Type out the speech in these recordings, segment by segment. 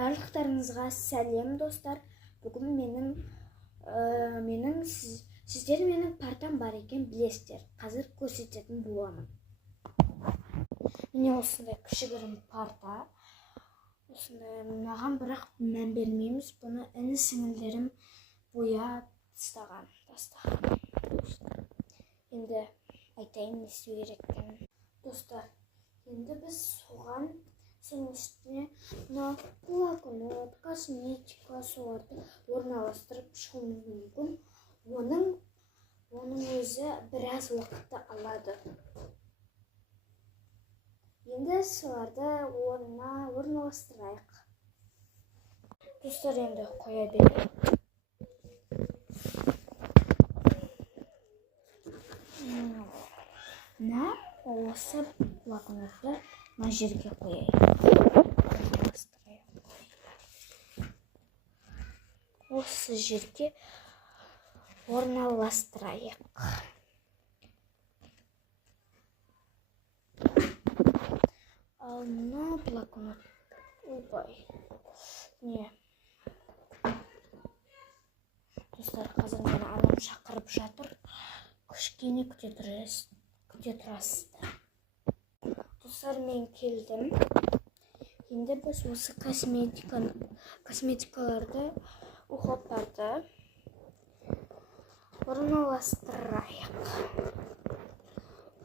Барлықтарыңызға сәлем достар. Бүгін сіздер менің партам бар екен білесіздер. Қазір көрсететін боламын. Міне осындай кішігірім парта. Осындай маған бірақ мән бермейміз. Бұны іні-сіңілдерім бояп тастаған. Енді айтайын не істеу керектігін. Достар, енді біз соның үстіне блокнот, косметика соларды орналастырып шығуымыз мүмкін. Оның өзі біраз уақытты алады. Енді соларды орналастырайық. Достар, енді қоя берейік. Осы блокнотты мына жерге қояйық. Осы жерге орналастырайық. Ал мына блокнот. Достар, қазір мені анам шақырып жатыр. Кішкене күте тұрасыздар. Достар, мен келдім. Енді біз осы косметикаларды, ухоптарды орналастырайық.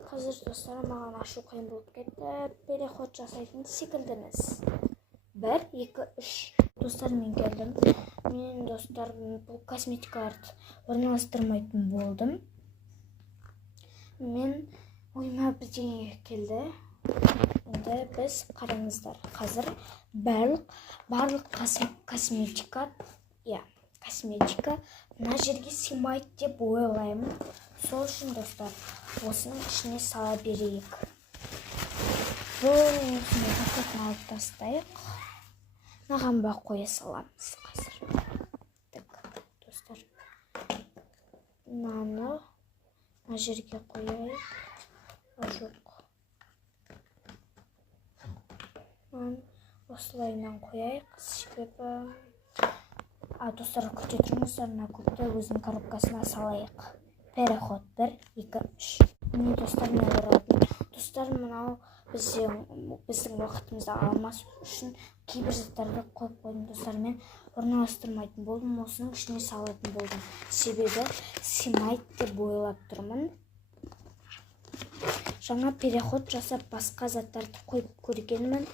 Қазір достар, маған ашу қиын болып кетті. Переход жасайтын секілдіміз. 1, 2, 3. Достар, мен келдім. Мен достар бұл косметикаларды орналастырмайтын болдым. Мен ойыма бірдеңе келді. Енді біз қараңыздар. Қазір барлық косметика мына жерге сыймайды деп ойлаймын. Сол үшін достар, осының ішіне сала берейік. Бұл пакетін алып тастайық. Мынаған қоя саламыз қазір. Достар, мынаны мына жерге қояйық. Жоқ. Осылайынан қояйық. Себебі достар, күте тұрыңыздар, мына көкті өзінің коробкасына салайық. Переход 1, 2, 3. Міне достар, мен оралдым. Достар, мынау біздің уақытымызды алмас үшін кейбір заттарды қойып қойдым. Достар, мен орналастырмайтын болдым, осының ішіне салатын болдым. Себебі сыймайды деп ойлап тұрмын. Жаңа переход жасап басқа заттарды қойып көргенмін,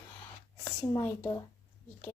сыймайды екен.